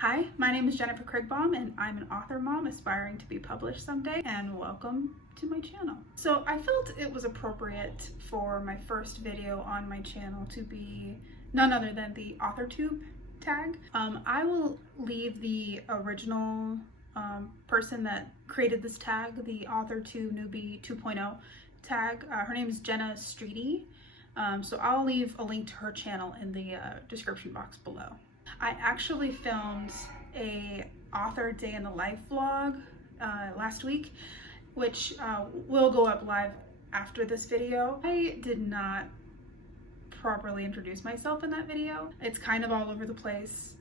Hi, my name is Jennifer Krigbaum and I'm an author mom aspiring to be published someday, and welcome to my channel. So I felt it was appropriate for my first video on my channel to be none other than the Authortube tag. I will leave the original person that created this tag, the Authortube Newbie 2.0 tag. Her name is Jenna Streety. So I'll leave a link to her channel in the description box below. I actually filmed a author day in the life vlog last week, which will go up live after this video. I did not properly introduce myself in that video. It's kind of all over the place.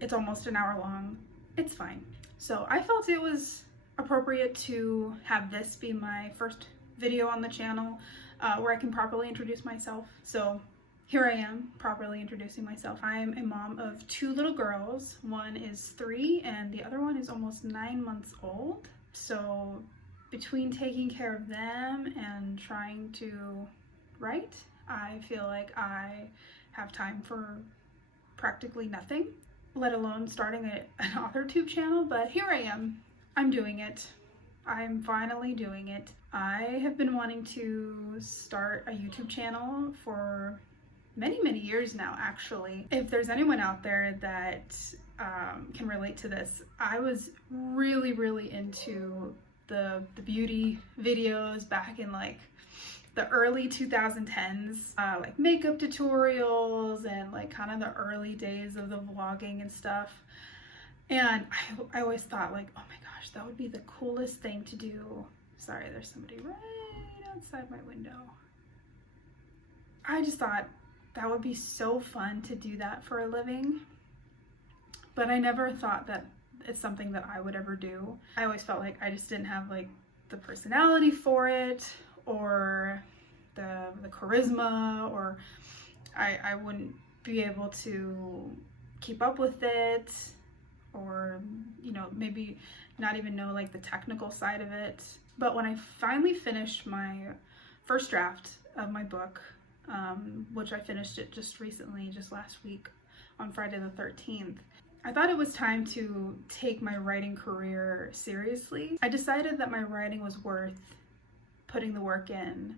It's almost an hour long. It's fine. So I felt it was appropriate to have this be my first video on the channel where I can properly introduce myself. So here I am, properly introducing myself. I am a mom of 2 little girls. One is 3 and the other one is almost 9 months old. So between taking care of them and trying to write, I feel like I have time for practically nothing, let alone starting an Authortube channel. But here I am, I'm doing it. I'm finally doing it. I have been wanting to start a YouTube channel for many years now, actually. If there's anyone out there that can relate to this, I was really into the beauty videos back in like the early 2010s, like makeup tutorials and like kind of the early days of the vlogging and stuff. And I always thought like, oh my gosh, that would be the coolest thing to do. Sorry, there's somebody right outside my window. I just thought that would be so fun to do that for a living, but I never thought that it's something that I would ever do. I always felt like I just didn't have like the personality for it, or the charisma, or I wouldn't be able to keep up with it, or you know, maybe not even know like the technical side of it. But when I finally finished my first draft of my book, which I finished it just recently, just last week on Friday the 13th, I thought it was time to take my writing career seriously. I decided that my writing was worth putting the work in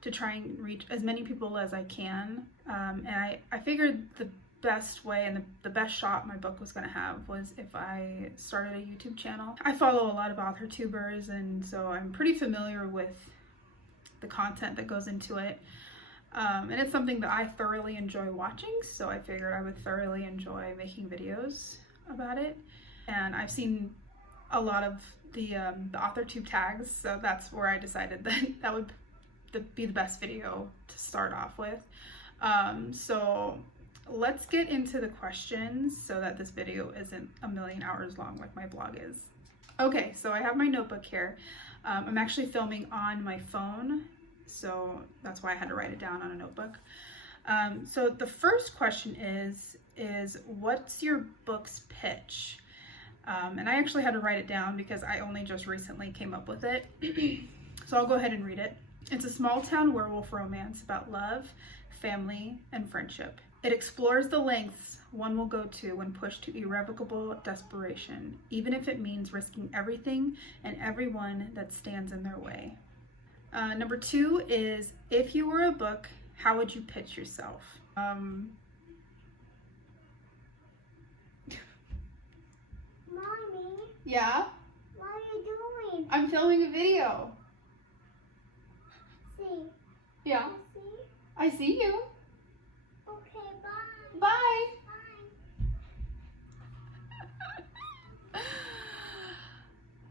to try and reach as many people as I can. And I figured the best way and the best shot my book was going to have was if I started a YouTube channel. I follow a lot of author-tubers, and so I'm pretty familiar with the content that goes into it. And it's something that I thoroughly enjoy watching, so I figured I would thoroughly enjoy making videos about it. And I've seen a lot of the Authortube tags, so that's where I decided that that would be the best video to start off with. So let's get into the questions so that this video isn't a million hours long like my blog is. Okay, so I have my notebook here. I'm actually filming on my phone, so that's why I had to write it down on a notebook. So the first question is what's your book's pitch? And I actually had to write it down because I only just recently came up with it. So I'll go ahead and read it. It's a small town werewolf romance about love, family, and friendship. It explores the lengths one will go to when pushed to irrevocable desperation, even if it means risking everything and everyone that stands in their way. Number 2 is, if you were a book, how would you pitch yourself? Mommy. Yeah? What are you doing? I'm filming a video. See. Yeah. See? I see you. Okay, bye. Bye.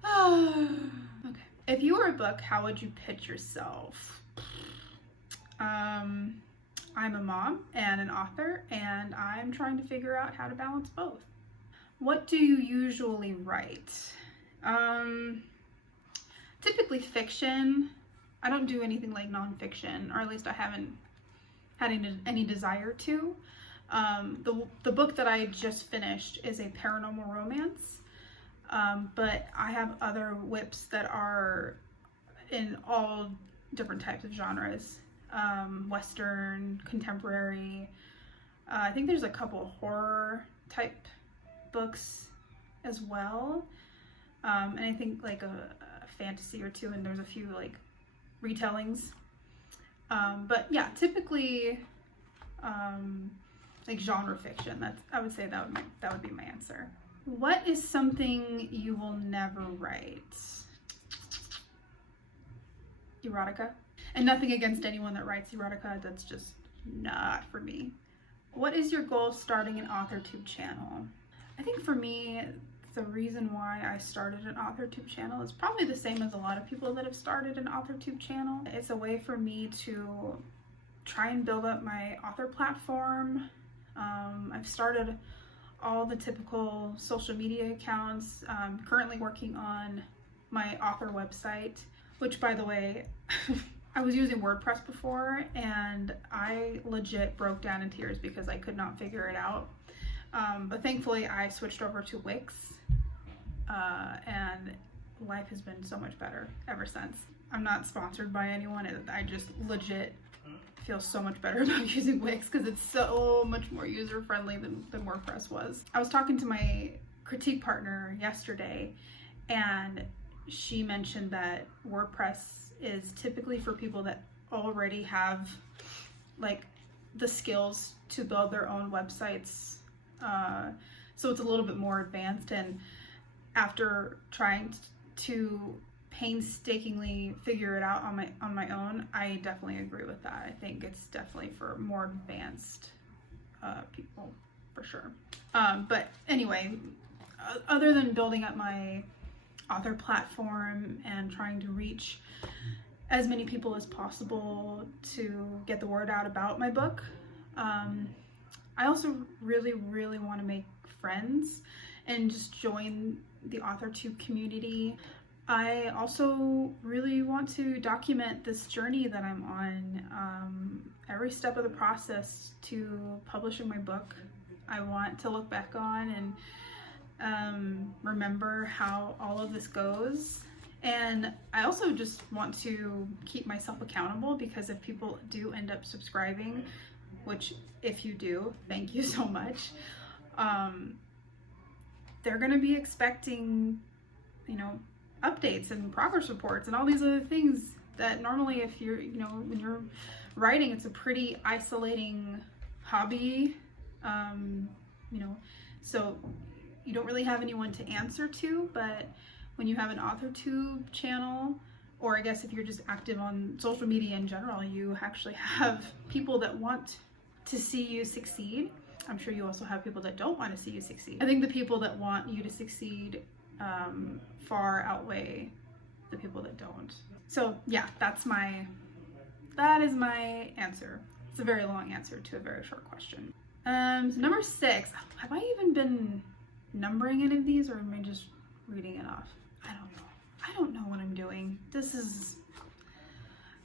Bye. Okay. If you were a book, how would you pitch yourself? I'm a mom and an author, and I'm trying to figure out how to balance both. What do you usually write? Typically fiction. I don't do anything like nonfiction, or at least I haven't had any desire to. The book that I just finished is a paranormal romance, but I have other whips that are in all different types of genres. Western, contemporary. I think there's a couple horror type books as well. And I think like a fantasy or two, and there's a few like retellings. But yeah, typically like genre fiction. I would say that would be my answer. What is something you will never write? Erotica. And nothing against anyone that writes erotica, that's just not for me. What is your goal starting an Authortube channel? I think for me, the reason why I started an Authortube channel is probably the same as a lot of people that have started an Authortube channel. It's a way for me to try and build up my author platform. I've started all the typical social media accounts. Currently working on my author website, which, by the way, I was using WordPress before and I legit broke down in tears because I could not figure it out. But thankfully I switched over to Wix, and life has been so much better ever since. I'm not sponsored by anyone. I just legit feel so much better about using Wix because it's so much more user-friendly than WordPress was. I was talking to my critique partner yesterday, and she mentioned that WordPress is typically for people that already have like the skills to build their own websites. So it's a little bit more advanced, and after trying to painstakingly figure it out on my own, I definitely agree with that. I think it's definitely for more advanced people for sure. But anyway, other than building up my author platform and trying to reach as many people as possible to get the word out about my book, I also really want to make friends and just join the Authortube community. I also really want to document this journey that I'm on, every step of the process to publishing my book. I want to look back on and remember how all of this goes. And I also just want to keep myself accountable, because if people do end up subscribing, which if you do, thank you so much, they're going to be expecting, updates and progress reports and all these other things that normally, if you're, when you're writing, it's a pretty isolating hobby, so you don't really have anyone to answer to. But when you have an Authortube channel, or I guess if you're just active on social media in general, you actually have people that want to see you succeed. I'm sure you also have people that don't want to see you succeed. I think the people that want you to succeed far outweigh the people that don't. So yeah, that is my answer. It's a very long answer to a very short question. So number 6, have I even been numbering any of these, or am I just reading it off? I don't know what I'm doing. The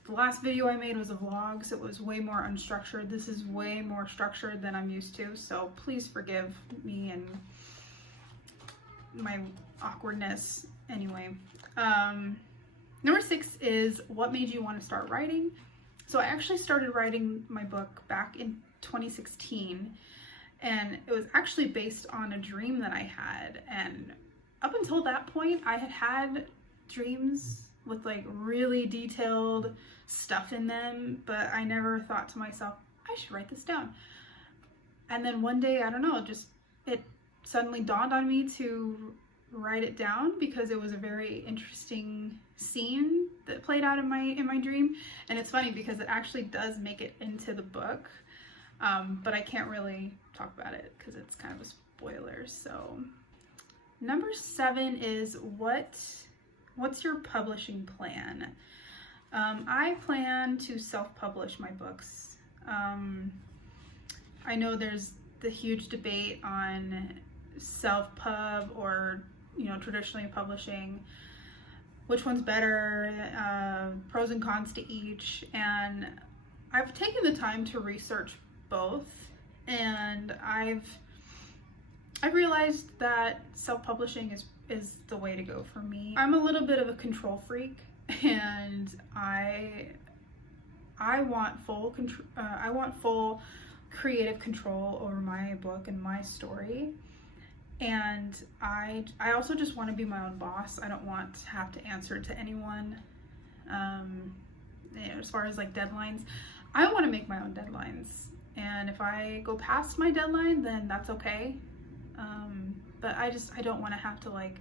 last video I made was a vlog, so it was way more unstructured. This is way more structured than I'm used to, so please forgive me and my awkwardness. Anyway, number 6 is, what made you want to start writing? So I actually started writing my book back in 2016, and it was actually based on a dream that I had. And up until that point, I had dreams with like really detailed stuff in them, but I never thought to myself, I should write this down. And then one day, I don't know, it suddenly dawned on me to write it down, because it was a very interesting scene that played out in my dream. And it's funny because it actually does make it into the book, but I can't really talk about it because it's kind of a spoiler. So number 7 is, what's your publishing plan? I plan to self-publish my books. I know there's the huge debate on self-pub or traditionally publishing, which one's better, pros and cons to each, and I've taken the time to research both, and I've realized that self-publishing is the way to go for me. I'm a little bit of a control freak, and I want full creative control over my book and my story. And I also just want to be my own boss. I don't want to have to answer to anyone. You know, as far as like deadlines, I want to make my own deadlines. And if I go past my deadline, then that's okay. But I don't want to have to I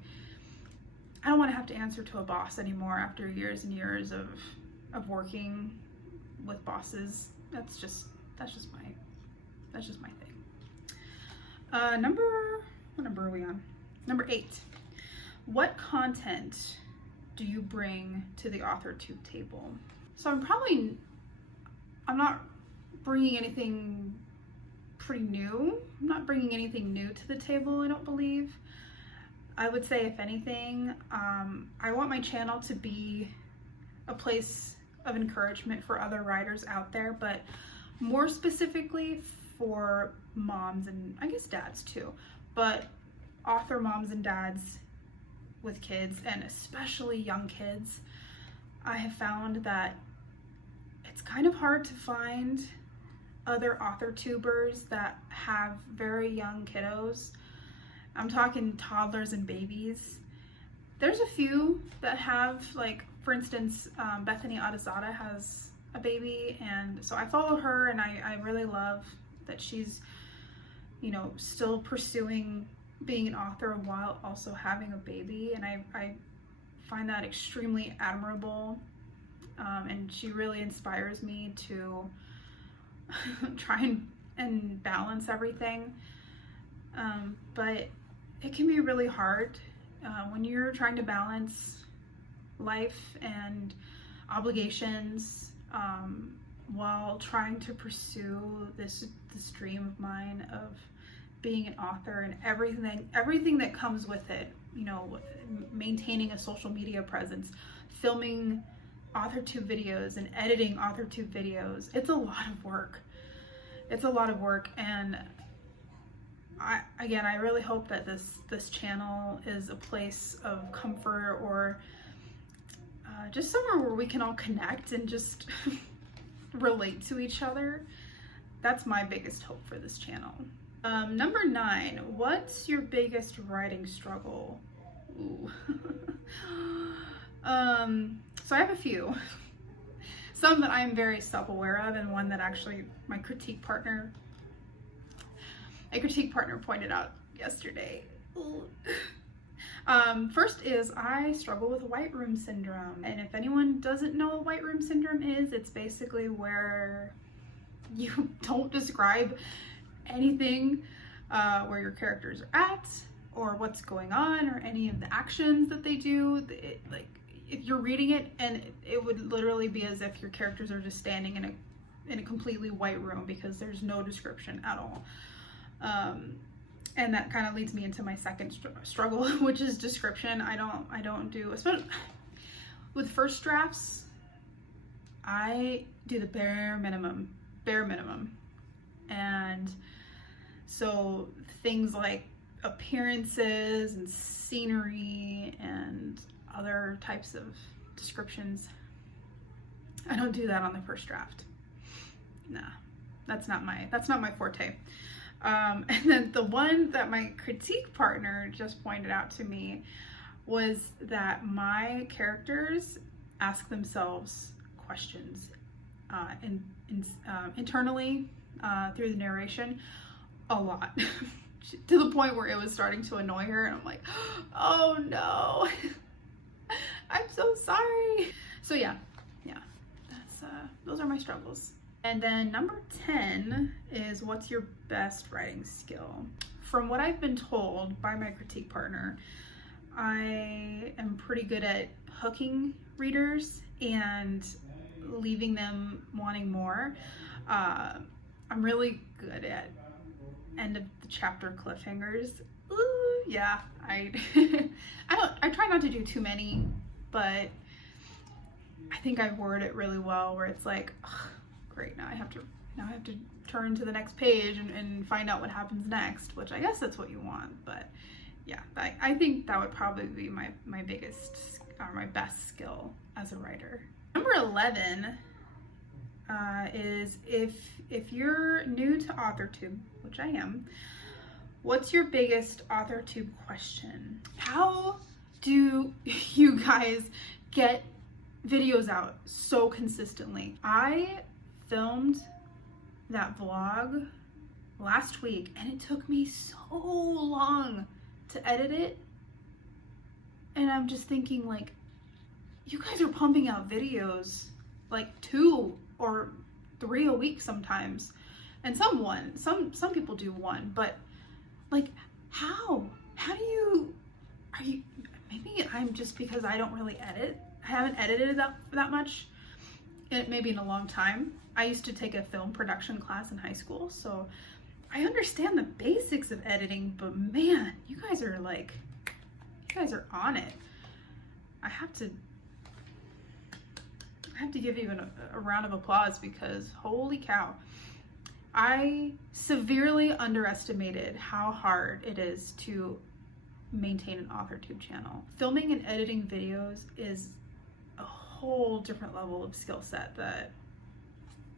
don't want to have to answer to a boss anymore after years and years of working with bosses. That's just my thing. What number are we on? Number 8. What content do you bring to the Authortube table? So I'm not bringing anything pretty new. I'm not bringing anything new to the table, I don't believe. I would say, if anything, I want my channel to be a place of encouragement for other writers out there, but more specifically for moms and I guess dads too, but author moms and dads with kids, and especially young kids. I have found that it's kind of hard to find other author tubers that have very young kiddos. I'm talking toddlers and babies. There's a few that have, like, for instance, Bethany Adesada has a baby, and so I follow her, and I really love that she's, you know, still pursuing being an author while also having a baby, and I find that extremely admirable, and she really inspires me to try and balance everything, but it can be really hard when you're trying to balance life and obligations while trying to pursue this dream of mine of being an author and everything that comes with it. You know, maintaining a social media presence, filming Authortube videos and editing Authortube videos. It's a lot of work. It's a lot of work, and I really hope that this channel is a place of comfort, or just somewhere where we can all connect and just relate to each other. That's my biggest hope for this channel. Number 9, what's your biggest writing struggle? Ooh. So I have a few. Some that I'm very self-aware of, and one that actually a critique partner pointed out yesterday. First is I struggle with white room syndrome, and if anyone doesn't know what white room syndrome is, it's basically where you don't describe anything where your characters are at, or what's going on, or any of the actions that they do. Like, if you're reading it, and it would literally be as if your characters are just standing in a completely white room because there's no description at all. And that kind of leads me into my second struggle, which is description. I don't do, especially with first drafts, I do the bare minimum. And so things like appearances and scenery and other types of descriptions, I don't do that on the first draft. Nah, that's not my forte. And then the one that my critique partner just pointed out to me was that my characters ask themselves questions internally through the narration a lot, to the point where it was starting to annoy her, and I'm like, oh no, I'm so sorry. So yeah, that's those are my struggles. And then number 10 is, what's your best writing skill? From what I've been told by my critique partner, I am pretty good at hooking readers and leaving them wanting more. I'm really good at end of the chapter cliffhangers. Ooh, yeah, I try not to do too many, but I think I word it really well, where it's like, ugh, great, now I have to turn to the next page and find out what happens next, which I guess that's what you want. But yeah, I think that would probably be my biggest or my best skill as a writer. Number 11 is, if you're new to Authortube, which I am, What's your biggest Authortube question? How do you guys get videos out so consistently? I filmed that vlog last week and it took me so long to edit it. And I'm just thinking, like, you guys are pumping out videos like 2 or 3 a week sometimes. And some people do 1, but like, how do you, maybe I'm just because I don't really edit. I haven't edited that much, maybe in a long time. I used to take a film production class in high school, so I understand the basics of editing, but man, you guys are on it. I have to give you a round of applause because holy cow. I severely underestimated how hard it is to maintain an Authortube channel. Filming and editing videos is a whole different level of skill set that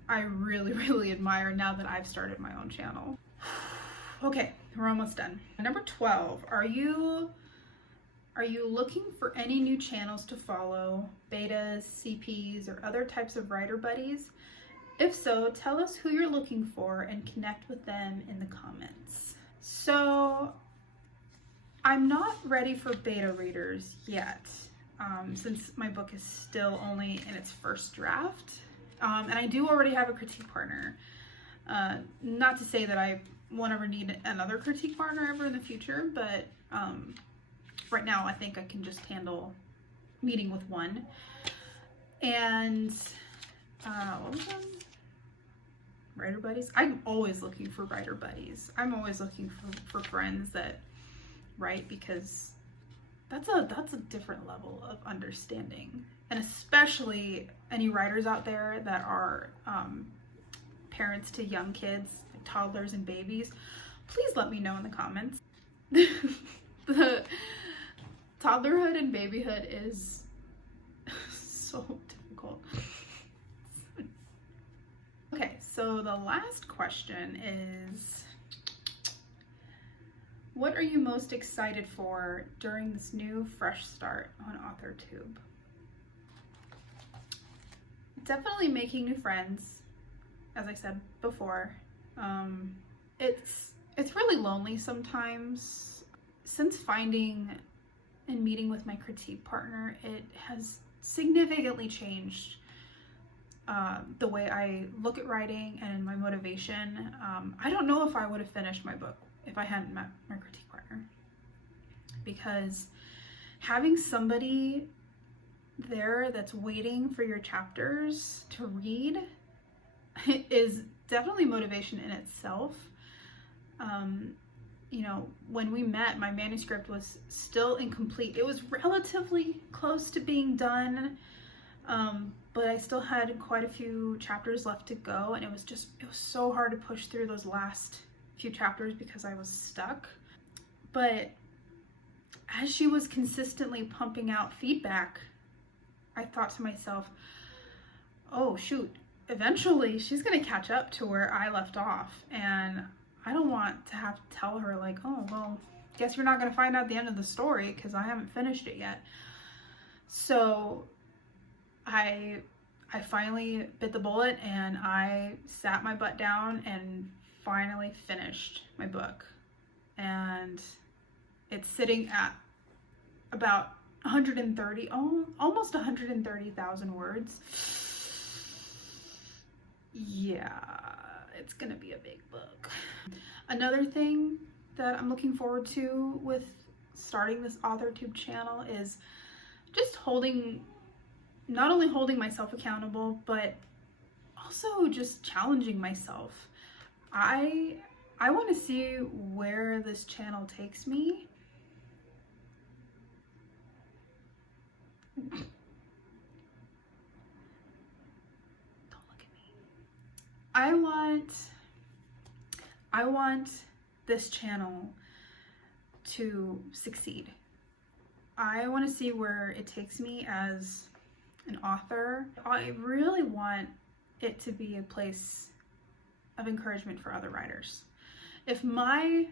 I really, really admire now that I've started my own channel. Okay, we're almost done. Number 12, are you looking for any new channels to follow, betas, CPs, or other types of writer buddies? If so, tell us who you're looking for and connect with them in the comments. So I'm not ready for beta readers yet, since my book is still only in its first draft. And I do already have a critique partner. Not to say that I won't ever need another critique partner ever in the future, but right now I think I can just handle meeting with one. And what was that? Writer buddies? I'm always looking for writer buddies. I'm always looking for friends that write, because that's a different level of understanding. And especially any writers out there that are parents to young kids, like toddlers and babies, please let me know in the comments. The toddlerhood and babyhood is so difficult. Okay, so the last question is, what are you most excited for during this new fresh start on Authortube? Definitely making new friends, as I said before. It's really lonely sometimes. Since finding and meeting with my critique partner, it has significantly changed the way I look at writing and my motivation. I don't know if I would have finished my book if I hadn't met my critique partner, because having somebody there that's waiting for your chapters to read is definitely motivation in itself. You know, when we met, my manuscript was still incomplete. It was relatively close to being done, but I still had quite a few chapters left to go, and it was so hard to push through those last few chapters because I was stuck. But as she was consistently pumping out feedback, I thought to myself, oh shoot, eventually she's gonna catch up to where I left off, and I don't want to have to tell her like, oh, well, guess you're not gonna find out the end of the story because I haven't finished it yet. So I finally bit the bullet and I sat my butt down and finally finished my book. And it's sitting at about 130, almost 130,000 words. Yeah, it's gonna be a big book. Another thing that I'm looking forward to with starting this Authortube channel is just not only holding myself accountable, but also just challenging myself. I want to see where this channel takes me. Don't look at me. I want this channel to succeed. I want to see where it takes me as an author. I really want it to be a place of encouragement for other writers. If my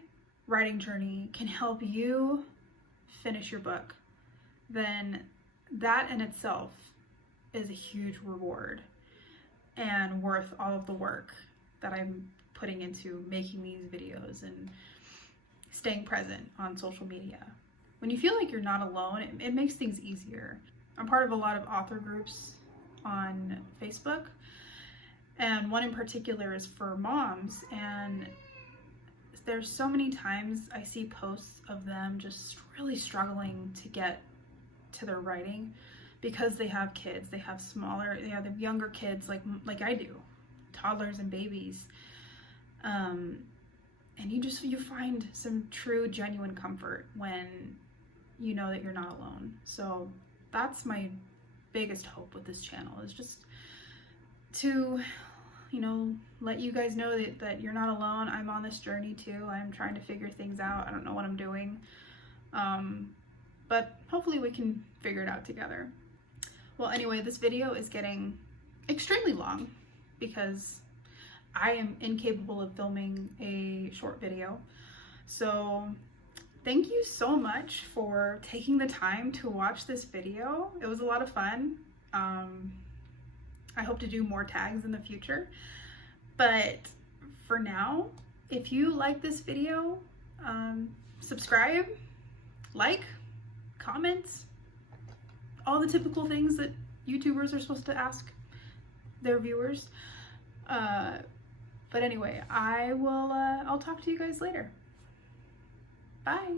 writing journey can help you finish your book, then that in itself is a huge reward and worth all of the work that I'm putting into making these videos and staying present on social media. When you feel like you're not alone, it makes things easier. I'm part of a lot of author groups on Facebook, and one in particular is for moms, and there's so many times I see posts of them just really struggling to get to their writing because they have kids. They have younger kids like I do, toddlers and babies. And you find some true, genuine comfort when you know that you're not alone. So that's my biggest hope with this channel, is just to, let you guys know that you're not alone. I'm on this journey too. I'm trying to figure things out. I don't know what I'm doing. But hopefully we can figure it out together. Well, anyway, this video is getting extremely long because I am incapable of filming a short video. So thank you so much for taking the time to watch this video. It was a lot of fun. I hope to do more tags in the future. But for now, if you like this video, subscribe, like, comment, all the typical things that YouTubers are supposed to ask their viewers. But anyway, I'll talk to you guys later. Bye.